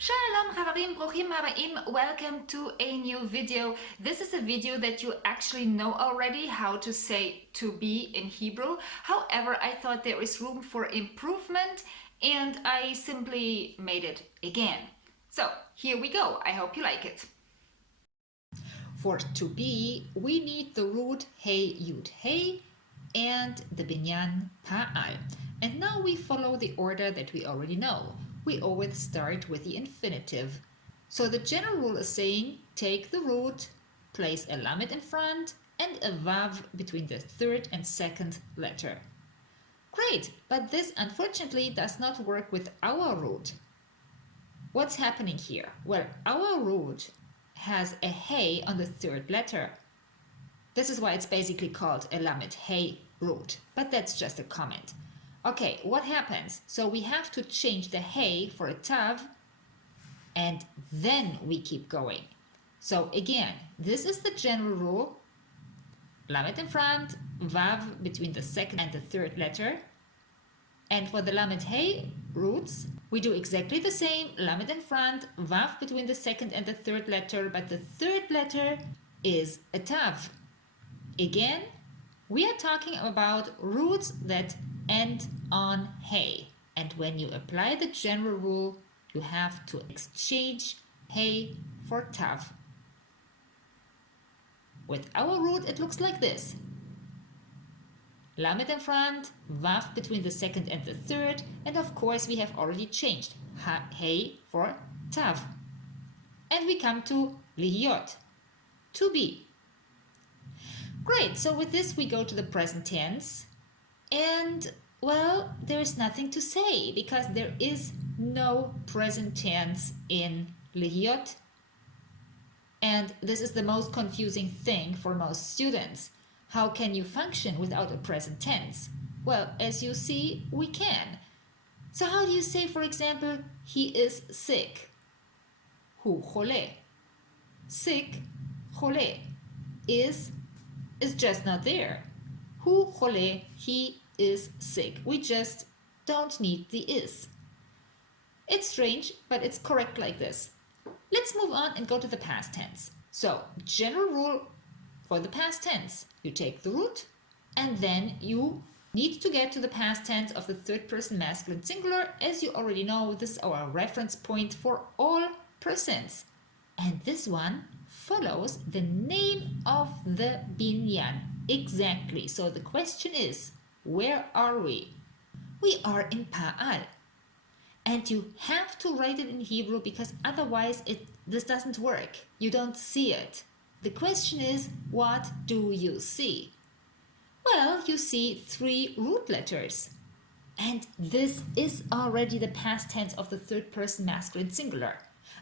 Shalom Chavarim, Brochim Habayim, welcome to a new video. This is a video that you actually know already how to say to be in Hebrew. However, I thought there is room for improvement and I simply made it again. So here we go. I hope you like it. For to be, we need the root hey yud hey and the binyan PAAL. And now we follow the order that we already know. We always start with the infinitive. So the general rule is saying take the root, place a lamed in front and a vav between the third and second letter. Great, but this unfortunately does not work with our root. What's happening here? Well, our root has a hey on the third letter. This is why it's basically called a lamed hey root, but that's just a comment. Okay, what happens? So we have to change the hey for a tav and then we keep going. So again, this is the general rule. Lamed in front, vav between the second and the third letter. And for the lamed hey roots, we do exactly the same. Lamed in front, vav between the second and the third letter, but the third letter is a tav. Again, we are talking about roots that end on hey, and when you apply the general rule you have to exchange hey for tav. With our root it looks like this: lamed in front, vav between the second and the third, and of course we have already changed hey for tav, and we come to lihiot, to be. Great, so with this we go to the present tense. And, well, there is nothing to say because there is no present tense in lihiot. And this is the most confusing thing for most students. How can you function without a present tense? Well, as you see, we can. So how do you say, for example, he is sick? Hu chole. Sick, chole. Is just not there. Hu chole, he is sick. We just don't need the is. It's strange, but it's correct like this. Let's move on and go to the past tense. So, general rule for the past tense. You take the root and then you need to get to the past tense of the third person masculine singular. As you already know, this is our reference point for all persons. And this one follows the name of the binyan. Exactly. So the question is, where are we? We are in PAAL. And you have to write it in Hebrew because otherwise this doesn't work. You don't see it. The question is, what do you see? Well, you see 3 root letters. And this is already the past tense of the third person masculine singular.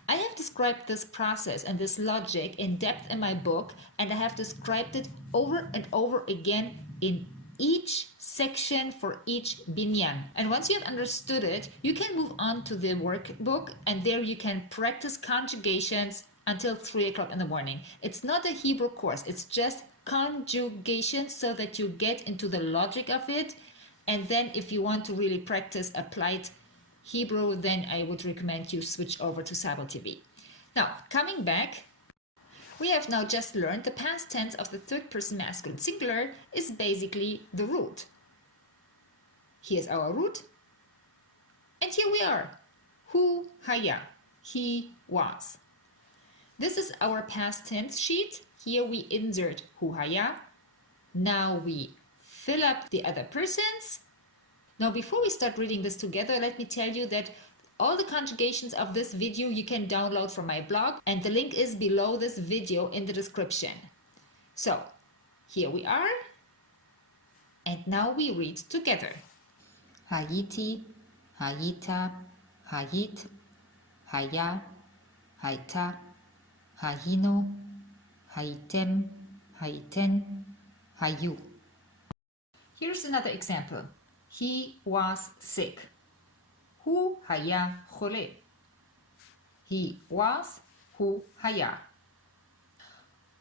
I have described this process and this logic in depth in my book, and I have described it over and over again in each section for each binyan. And once you have understood it, you can move on to the workbook, and there you can practice conjugations until 3 o'clock in the morning. It's not a Hebrew course, it's just conjugation so that you get into the logic of it. And then if you want to really practice applied Hebrew, then I would recommend you switch over to Sable TV. Now, coming back, we have now just learned the past tense of the third person masculine singular is basically the root. Here's our root. And here we are. Hu haya. He was. This is our past tense sheet. Here we insert hu haya. Now we fill up the other persons. Now, before we start reading this together, let me tell you that all the conjugations of this video you can download from my blog, and the link is below this video in the description. So, here we are, and now we read together. Hayiti, hayita, hayit, haya, hayta, hayino, hayitem, hayiten, hayu. Here's another example. He was sick. Hu haya chole. He was, hu haya.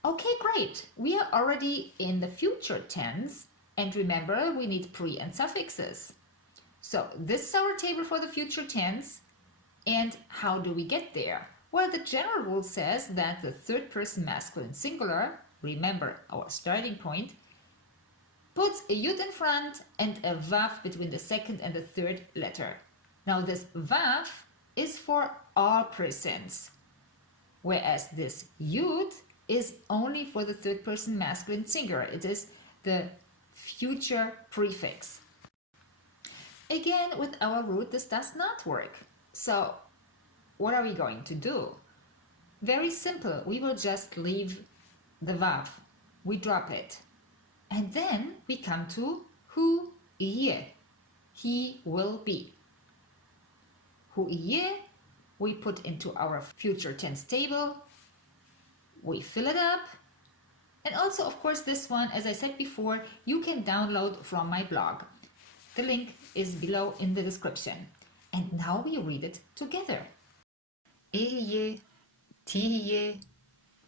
Okay, great. We are already in the future tense. And remember, we need pre and suffixes. So this is our table for the future tense. And how do we get there? Well, the general rule says that the third person masculine singular, remember our starting point, puts a yud in front and a vav between the second and the third letter. Now this vav is for all persons, whereas this yud is only for the third person masculine singular. It is the future prefix. Again, with our root, this does not work. So what are we going to do? Very simple. We will just leave the vav. We drop it. And then we come to hu yeh. He will be. Hu yeh, we put into our future tense table. We fill it up. And also, of course, this one, as I said before, you can download from my blog. The link is below in the description. And now we read it together. Ehiye, tihiye,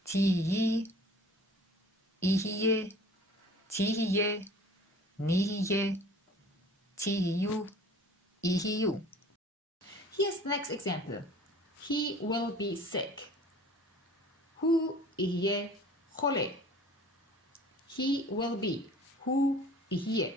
tihi, ihiye, tihiye, nihiye, tihiyu, ihiyu. Here's the next example. He will be sick. Hu ihiye chole. He will be. Hu ihiye.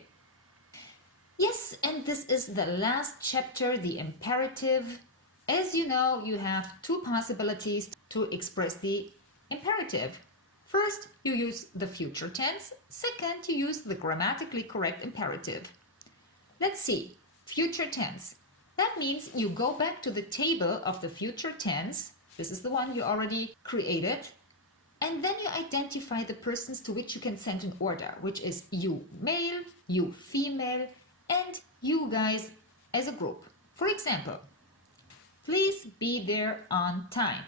Yes, and this is the last chapter, the imperative. As you know, you have two possibilities to express the imperative. First, you use the future tense. Second, you use the grammatically correct imperative. Let's see. Future tense. That means you go back to the table of the future tense. This is the one you already created. And then you identify the persons to which you can send an order, which is you male, you female, and you guys as a group. For example, please be there on time.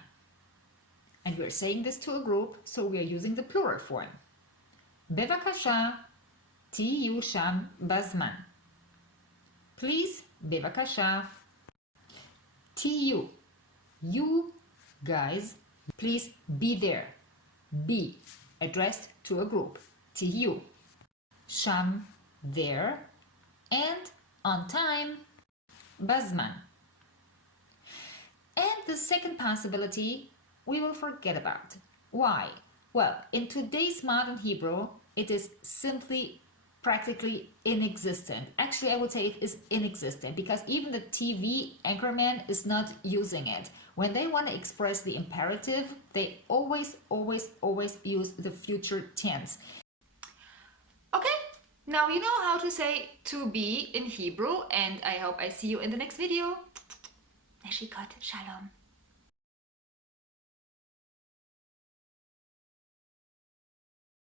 And we're saying this to a group, so we are using the plural form. Bevakasha, tiyu sham bazman. Please, bevakasha, tiyu. You guys, please be there. Be, addressed to a group. Tiyu. Sham, there. And on time, bazman. And the second possibility we will forget about. Why? Well, in today's modern Hebrew, it is simply practically inexistent. Actually, I would say it is inexistent because even the TV anchorman is not using it. When they want to express the imperative, they always use the future tense. Okay, now you know how to say to be in Hebrew, and I hope I see you in the next video. Nashikot, shalom.